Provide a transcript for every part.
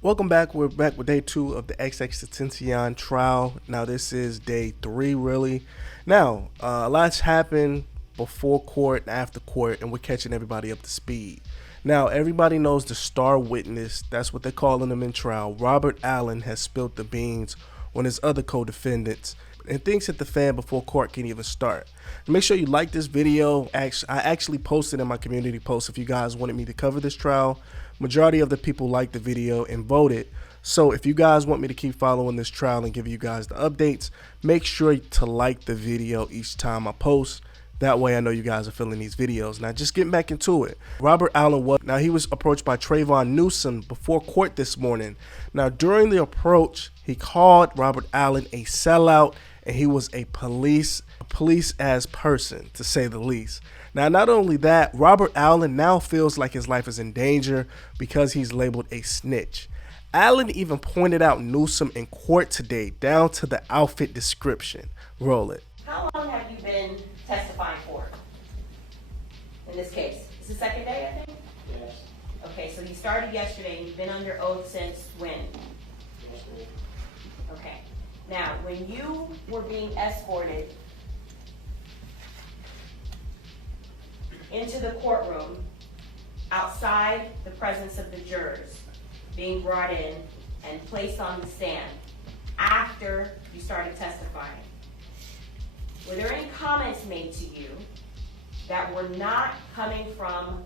Welcome back. We're back with day 2 of the XXXTentacion trial. Now, this is day 3, really. Now, a lot's happened before court and after court, and we're catching everybody up to speed. Now, everybody knows the star witness, that's what they're calling him in trial, Robert Allen, has spilled the beans on his other co-defendants and things hit the fan before court can even start. Make sure you like this video. I actually posted in my community post if you guys wanted me to cover this trial. Majority of the people liked the video and voted. So if you guys want me to keep following this trial and give you guys the updates, make sure to like the video each time I post. That way I know you guys are feeling these videos. Now just getting back into it. Robert Allen he was approached by Trayvon Newsom before court this morning. Now during the approach, he called Robert Allen a sellout and he was a police as person, to say the least. Now, not only that, Robert Allen now feels like his life is in danger because he's labeled a snitch. Allen even pointed out Newsom in court today, down to the outfit description. Roll it. How long have you been testifying for in this case? It's the second day, I think? Yes. Okay, so you started yesterday. You've been under oath since when? Yesterday. Okay. Now, when you were being escorted into the courtroom, outside the presence of the jurors, being brought in and placed on the stand after you started testifying, were there any comments made to you that were not coming from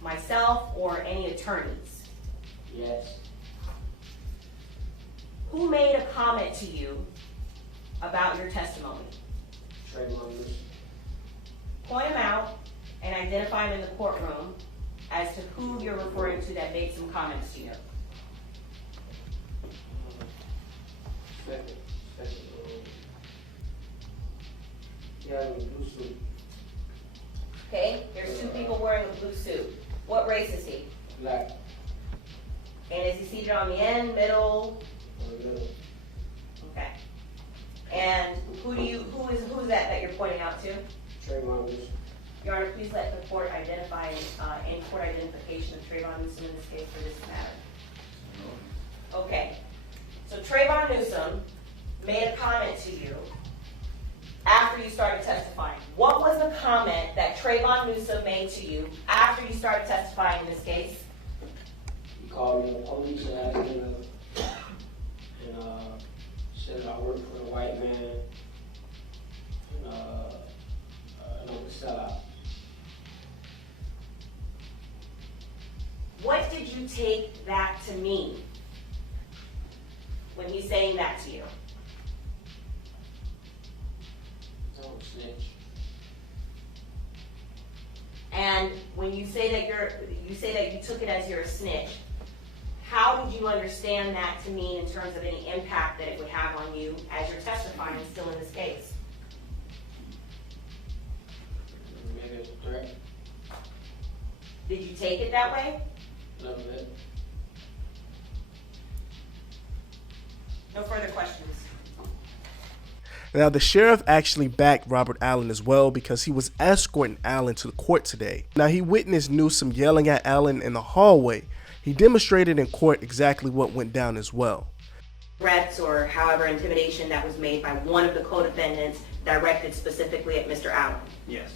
myself or any attorneys? Yes. Who made a comment to you about your testimony? Trayvon Newsom. Point them out and identify them in the courtroom as to who you're referring to that made some comments to you. Second. Yeah, in blue suit. Okay, there's two people wearing a blue suit. What race is he? Black. And is he seated on the end, middle? In the middle. Okay. And who is that you're pointing out to? Trayvon Newsom. Your Honor, please let the court identify any court identification of Trayvon Newsom in this case for this matter. Okay. So Trayvon Newsom made a comment to you after you started testifying. What was the comment that Trayvon Newsom made to you after you started testifying in this case? He called me the police and asked me and said I work for the white man and I was a sellout. What did you take that to mean when he's saying that to you? Don't snitch. And when you say that you took it as you're a snitch, how did you understand that to mean in terms of any impact that it would have on you as you're testifying still in this case? Maybe it's a threat. Did you take it that way? A little bit. No further questions. Now, the sheriff actually backed Robert Allen as well because he was escorting Allen to the court today. Now, he witnessed Newsom yelling at Allen in the hallway. He demonstrated in court exactly what went down as well. Threats or however intimidation that was made by one of the co-defendants directed specifically at Mr. Allen. Yes.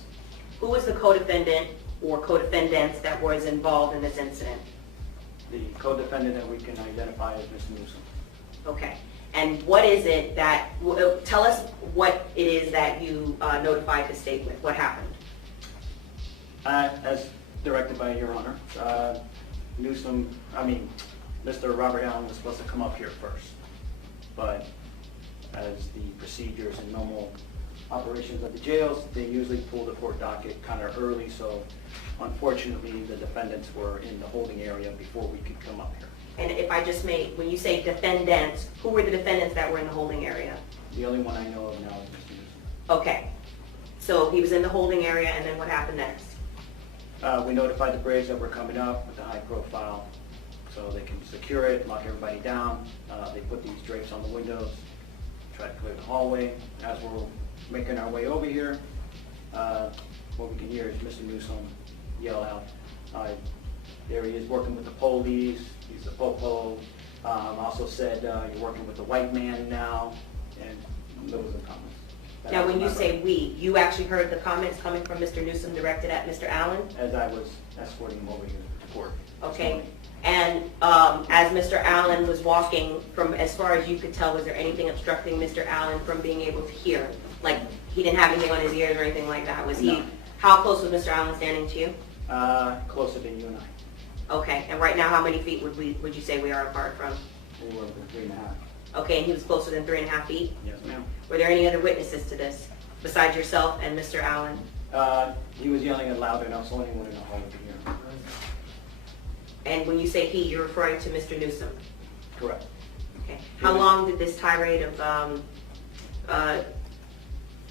Who was the co-defendant or co-defendants that was involved in this incident? The co-defendant that we can identify as Mr. Newsom. Okay. And what is it that, tell us what it is that you notified the state with. What happened? As directed by Your Honor, Mr. Robert Allen was supposed to come up here first. But as the procedures and normal operations of the jails, they usually pull the court docket kind of early, so unfortunately the defendants were in the holding area before we could come up here. And if I just may, when you say defendants, who were the defendants that were in the holding area? The only one I know of now is Mr. Newsom. Okay. So he was in the holding area, and then what happened next? We notified the Braves that we're coming up with a high profile so they can secure it, lock everybody down. They put these drapes on the windows, try to clear the hallway. As we're making our way over here, what we can hear is Mr. Newsom yell out, there he is working with the police, he's the popo, Also said, you're working with a white man now, and those are the comments. that I Now, when you remember. say "we," you actually heard the comments coming from Mr. Newsom directed at Mr. Allen? As I was escorting him over here to court. this Okay. morning. And as Mr. Allen was walking, from as far as you could tell, was there anything obstructing Mr. Allen from being able to hear? Like, he didn't have anything on his ears or anything like that? Was he, No. how close was Mr. Allen standing to you? Closer than you and I. Okay, and right now, how many feet would you say we are apart from? We were 3.5. Okay, and he was closer than 3.5 feet? Yes, ma'am. Were there any other witnesses to this besides yourself and Mr. Allen? He was yelling it loud enough so anyone in the hall could hear him. And when you say he, you're referring to Mr. Newsom? Correct. Okay. How long did this tirade of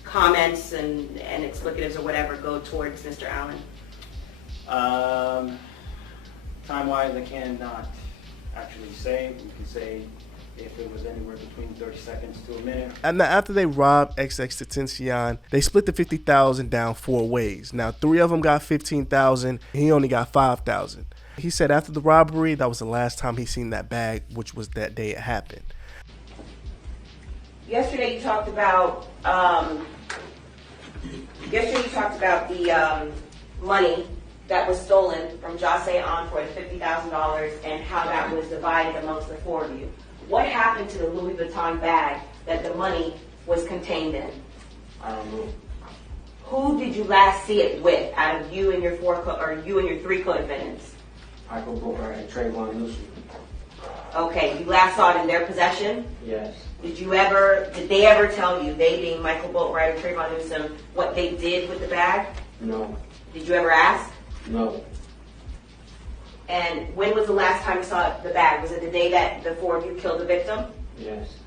comments and explicatives or whatever go towards Mr. Allen? Time-wise, I cannot actually say. We can say if it was anywhere between 30 seconds to a minute. And now after they robbed XXXTentacion, they split the $50,000 down 4 ways. Now 3 of them got $15,000. He only got $5,000. He said after the robbery, that was the last time he seen that bag, which was that day it happened. Yesterday you talked about the money that was stolen from Jose on for the $50,000 and how that was divided amongst the 4 of you. What happened to the Louis Vuitton bag that the money was contained in? I don't know. Who did you last see it with out of you and your 3 co-defendants? Michael Booker and Trayvon Newsom. Okay, you last saw it in their possession? Yes. Did they ever tell you, they being Michael Boatwright or Trayvon Newsom, what they did with the bag? No. Did you ever ask? No. And when was the last time you saw the bag? Was it the day that the 4 of you killed the victim? Yes.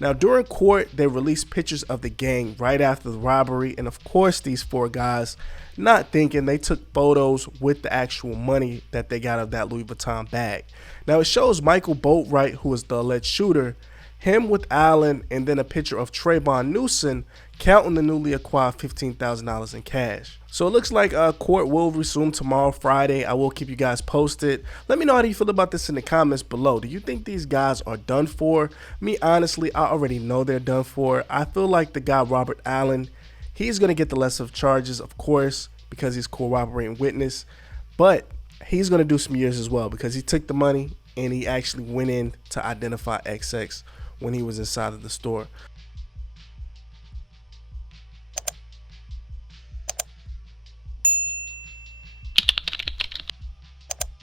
Now, during court, they released pictures of the gang right after the robbery. And of course, these 4 guys, not thinking, they took photos with the actual money that they got out of that Louis Vuitton bag. Now, it shows Michael Boatwright, who is the alleged shooter, him with Allen, and then a picture of Trayvon Newsom counting the newly acquired $15,000 in cash. So it looks like court will resume tomorrow, Friday. I will keep you guys posted. Let me know how you feel about this in the comments below. Do you think these guys are done for? Me, honestly, I already know they're done for. I feel like the guy, Robert Allen, he's going to get the lesser of charges, of course, because he's cooperating witness. But he's going to do some years as well because he took the money and he actually went in to identify XX when he was inside of the store.